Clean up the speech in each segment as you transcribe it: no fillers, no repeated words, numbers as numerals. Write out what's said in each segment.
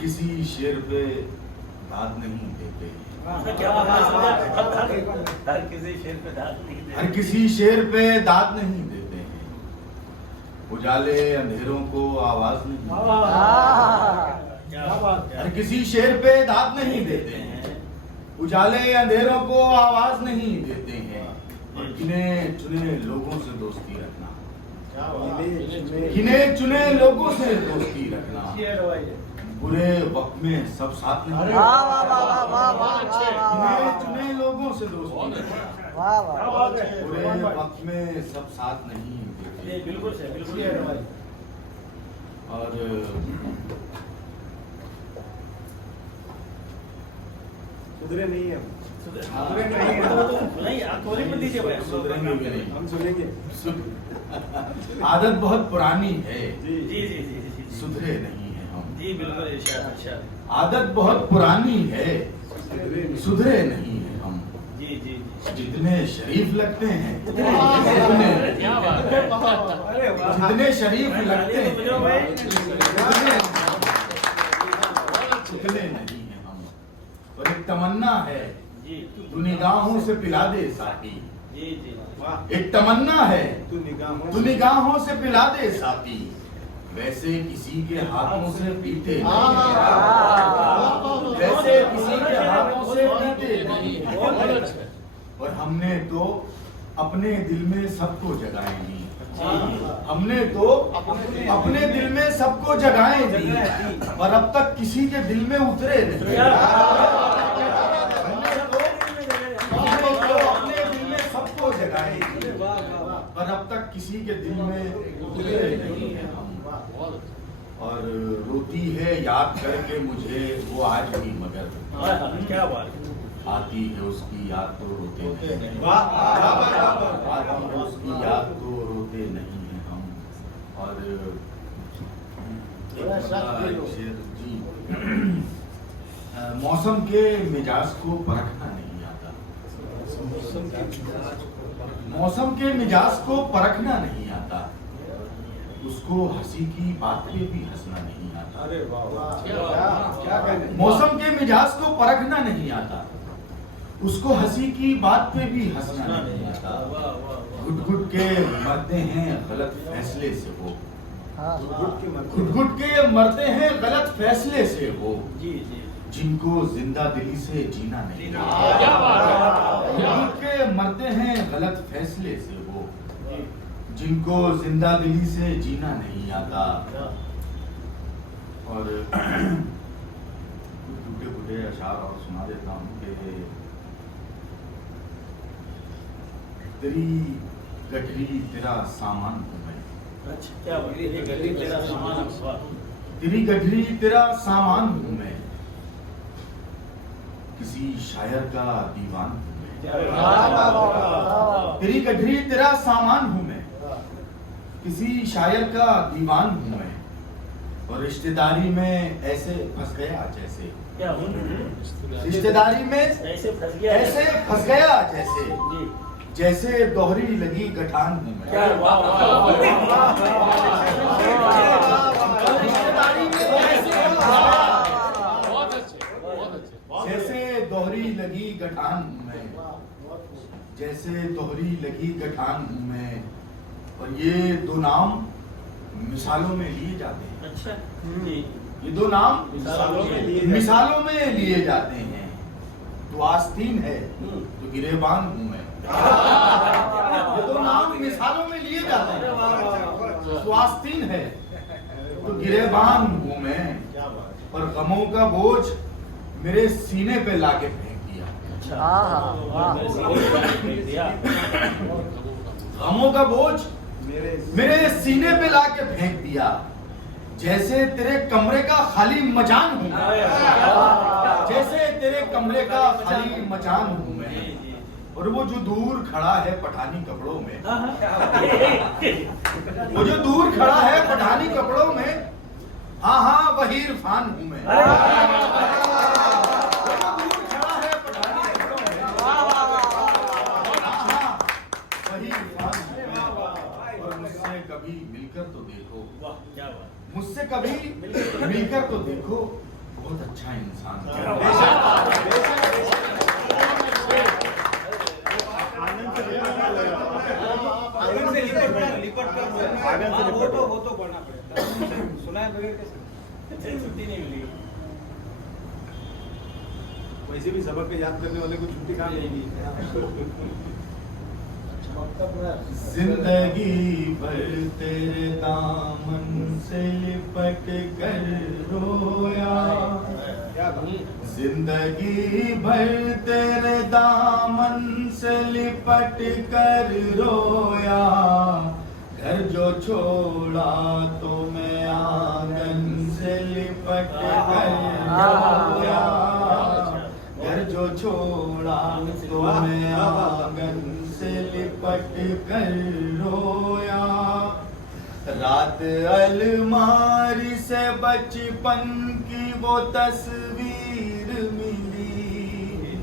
किसी शेर पे दाद नहीं देते, हर किसी शेर पे दाद नहीं देते, हर किसी शेर पे दाद नहीं देते हैं, उजाले अंधेरों को आवाज नहीं देते, हर किसी शेर पे दाद नहीं देते हैं, उजाले अंधेरों को आवाज नहीं देते हैं, और गिने चुने लोगों से दोस्ती रखना, गिने चुने लोगों से दोस्ती रखना, बुरे वक्त में सब साथ नहीं, गिने चुने लोगों से दोस्ती रखना, बुरे वक्त में सब साथ नहीं देते। बिल्कुल से बिल्कुल और सुधरे नहीं है नहीं, आप थोड़ी मत दीजिए भाई, सुधरेंगे भी नहीं, हम सुनेंगे। आदत बहुत पुरानी है, जी जी जी जी जी सुधरे नहीं है हम, जी बिल्कुल इरशाद इरशाद आदत बहुत पुरानी है, सुधरे नहीं है हम, जी जी जी जितने शरीफ लगते हैं क्या बात है, अरे वाह। जितने शरीफ लगते हैं बुजुर्ग भाई। उतने नहीं है हम, और एक तमन्ना है जी तू निगाहों से पिला दे साथी, जी जी वाह। एक तमन्ना है तू निगाहों तू निगाहों से पिला दे साथी, वैसे किसी के हाथों से पीते नहीं, वैसे किसी के हाथों से पीते नहीं, और हमने तो अपने दिल में सबको जगाए दी, हमने तो अपने दिल में सबको जगाए दी, और अब तक किसी के दिल में उतरे नहीं, हमने तो अपने दिल में सबको जगाए दी, और अब तक किसी के दिल में उतरे नहीं है हम, और रोती है याद करके मुझे वो आज भी, मगर क्या बात है, आती है उसकी याद तो रोते नहीं, वाह। आती है उसकी याद तो रोते नहीं है हम। और एक शेर जी, मौसम के मिजाज को परखना नहीं आता, मौसम के मिजाज को परखना नहीं आता, उसको हंसी की बात पे भी हंसना नहीं आता, अरे वाह वाह। क्या कहने। मौसम के मिजाज को परखना नहीं आता, उसको हंसी की बात पे भी हंसना नहीं आता, घुट घुट के मरते हैं गलत फैसले से वो, घुट घुट के मरते हैं गलत फैसले से वो, जी जी जिनको जिंदा दिली से जीना नहीं आता, घुट घुट के मरते हैं गलत फैसले से वो, जिनको जिंदा दिली से जीना नहीं आता। और टूटे फूटे अशार और सुना देता हूँ कि तेरी गठरी तेरा सामान हूँ मैं, अच्छा क्या बात है, ये गली तेरा सामान वाह तेरी गठरी तेरा सामान हूँ मैं, किसी शायर का दीवान हूँ मैं, तेरी गठरी तेरा सामान हूँ मैं, किसी शायर का दीवान हूँ मैं, और रिश्तेदारी में ऐसे फंस गया जैसे, क्या हूँ रिश्तेदारी में ऐसे फंस गया ऐसे फंस गया जैसे, जी जैसे दोहरी लगी गठान हूँ मैं, क्या वाह वाह रिश्तेदारी में जैसे दोहरी लगी गठान हूँ मैं, जैसे दोहरी लगी गठान हूँ मैं, और ये दो नाम मिसालों में लिए जाते हैं, अच्छा जी ये दो नाम मिसालों में लिए मिसालों में लिए जाते जाते हैं। हैं, तो आस्तीन है तो गिरेबान हूँ मैं, ये दो नाम मिसालों में लिए जाते हैं, तो आस्तीन है तो गिरेबान हूँ मैं, क्या बात। और गमों का बोझ मेरे सीने पे लाके फेंक दिया, गमों का बोझ मेरे सीने पे लाके फेंक दिया, जैसे तेरे कमरे का खाली मचान हूँ मैं, जैसे तेरे कमरे का खाली मचान हूँ मैं, और वो जो दूर खड़ा है पठानी कपड़ों में, वो जो दूर खड़ा है पठानी कपड़ों में, हाँ हाँ वही इरफान हूँ मैं, वो जो दूर खड़ा है पठानी कपड़ों में, हाँ हाँ वही इरफान हूँ मैं, और मुझसे कभी मिलकर तो देखो, वाह क्या बात मुझसे कभी मिलकर तो देखो, बहुत अच्छा इंसान था। आंगन से लिपट कर वो तो पढ़ना पड़ेगा। सुनाए बगैर कैसे? छुट्टी नहीं मिली। वैसे भी सबक के याद करने वाले को छुट्टी कहाँ मिलेगी? जिंदगी भर तेरे दामन से लिपट कर रोया, क्या बात? जिंदगी भर तेरे दामन से लिपट कर रोया, घर जो छोड़ा तो मैं आंगन से लिपट कर रोया, घर जो छोड़ा तो मैं आंगन से लिपट कर रोया। रात अलमारी से बचपन की वो तस्वीर मिली,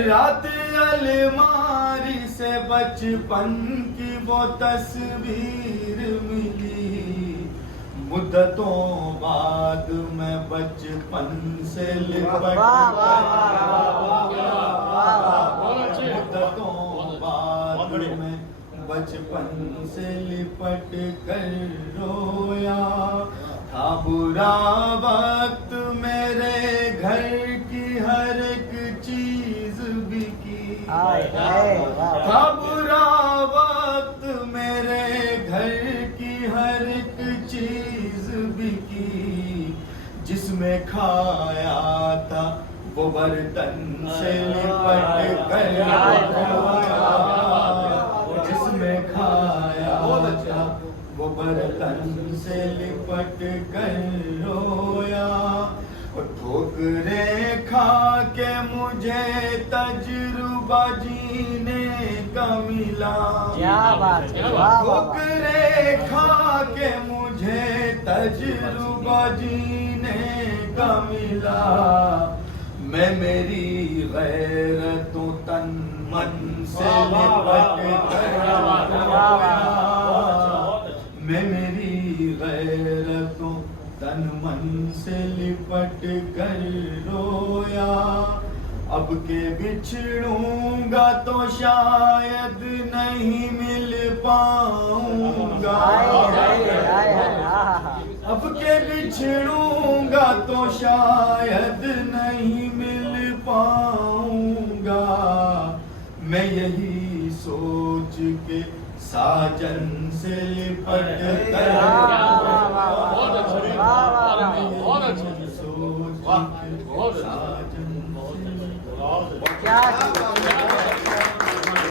रात अलमारी से बचपन की वो तस्वीर मिली, मुद्दतों बाद मैं बचपन से लिपट कर मुद्दतों बाद मैं बचपन से लिपट कर रोया। था बुरा वक्त मेरे घर की हर एक चीज बिकी, था बुरा वक्त मेरे घर की हर एक चीज बिकी, जिसमें खाया था वो बर्तन से लिपट कर रोया, जिसमें खाया था वो बर्तन से लिपट कर रोया। और ठोकरें खा के मुझे तजुर्बा जीने का मिला, क्या बात है, वाह, वाह, वाह। ठोकरें खा के मुझे तजुर्बा जीने का मिला, मैं मेरी गैरतों तन मन से लिपट कर रोया, मैं मेरी गैरतों तन मन से लिपट कर रोया। अब के बिछड़ूंगा तो शायद नहीं मिल पाऊंगा, अब के बिछड़ूंगा तो शायद नहीं मिल पाऊंगा, मैं यही सोच के साजन से लिपट कर क्या